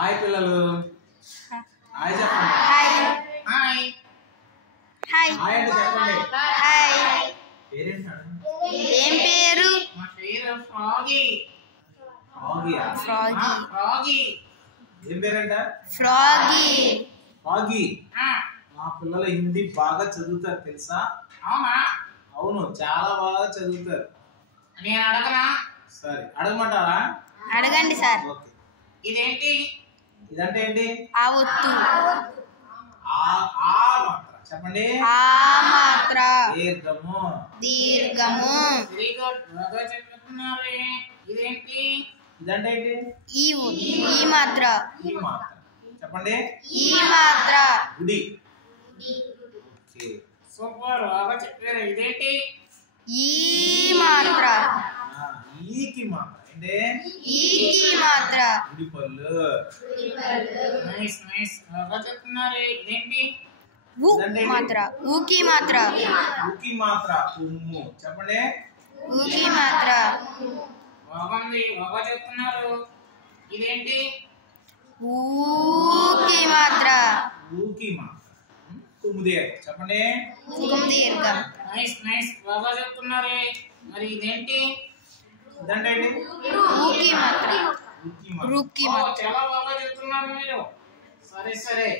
hi పిల్లలు hi చెప్పండి hi hi hi hi అంటే చెప్పండి హాయ్ పేరేంటాడు ఏం పేరు మా పేరు ఫ్రాగీ ఫ్రాగీయా ఫ్రాగీ ఫ్రాగీ ఏం పేరంట ఫ్రాగీ ఫ్రాగీ మా పిల్లలు హిందీ బాగా చదువుతారు తెలుసా అవునా అవును చాలా బాగా చదువుతారు నేను అడగనా సరే అడగమంటారా అడగండి సార్ ఓకే ఇదేంటి ఇదంటే ఏంటి ఆ ఒత్తు ఆ ఆ మాత్ర చెప్పండి ఆ మాత్ర దీర్ఘము దీర్ఘము వెరీ గుడ్ బాగా చెప్తున్నారు ఇదేంటి ఇదంటే ఏంటి ఈ ఈ మాత్ర ఈ మాత్ర చెప్పండి ఈ మాత్ర గుడి ఓకే సూపర్ బాగా చెప్పారు ఇదేంటి ఈ మాత్ర ఈకి మాత్ర అంటే ఈకి మాత్ర గుడి పళ్ళు నైస్ నైస్ బాగా చెప్తున్నారు ఇదేంటి ఊ మాత్ర ఊకి మాత్ర ఊకి మాత్ర ఉమ్ము చెప్పండి ఊకి మాత్ర బాగుంది బాగా చెప్తున్నారు ఇదేంటి ఊకి మాత్ర ఊకి మాత్ర కుముదే చెప్పండి ఊకం దీర్ఘం నైస్ నైస్ బాగా చెప్తున్నారు మరి ఇదేంటి ఇదంటే ఊకి మాత్ర రుక్కి మాత్ర చాలా బాగా చెప్తున్నారు మీరు సరే సరే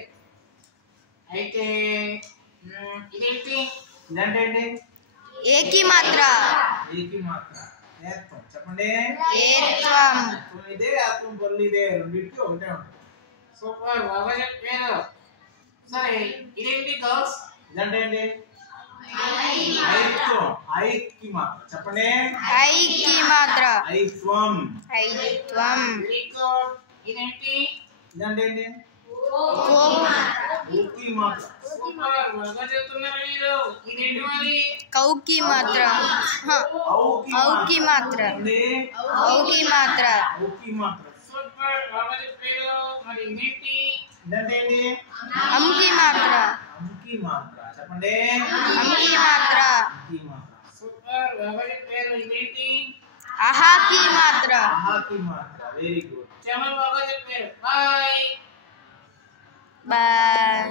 అయితే ఇదేంటి ఇదంటే ఏకి మాత్ర ఏకి మాత్ర ఏత్వం చెప్పండి ఏత్వం ఇదే ఆత్వం పళ్ళు ఇదే రెండింటికి ఒకటే ఉంటుంది సూపర్ బాగా చెప్పారు సరే ఇదేంటి గర్ల్స్ ఇదంటే ఐత్వం ఐకి మాత్ర చెప్పండి ఐకి మాత్ర ఐత్వం ఐత్వం వెరీ గుడ్ ఇదేంటి ఇదంటే ఊకి మాత్ర సూపర్ బాగా చెప్తున్నారు మీరు ఇదేంటి మరి కౌకి మాత్ర ఔకి మాత్ర ఔకి మాత్ర ఊకి మాత్ర సూపర్ బాగా చెప్పారు మరి ఇదేంటి ఇదంటే అంకి మాత్ర అంకి మాత్ర చెప్పండి అంకి మాత్ర అంకి మాత్ర సూపర్ బాగా చెప్పారు ఇదేంటి అహాకి మాత్ర ఆహాకి మాత్ర వెరీ గుడ్ చాలా బాగా చెప్పారు బాయ్ బాయ్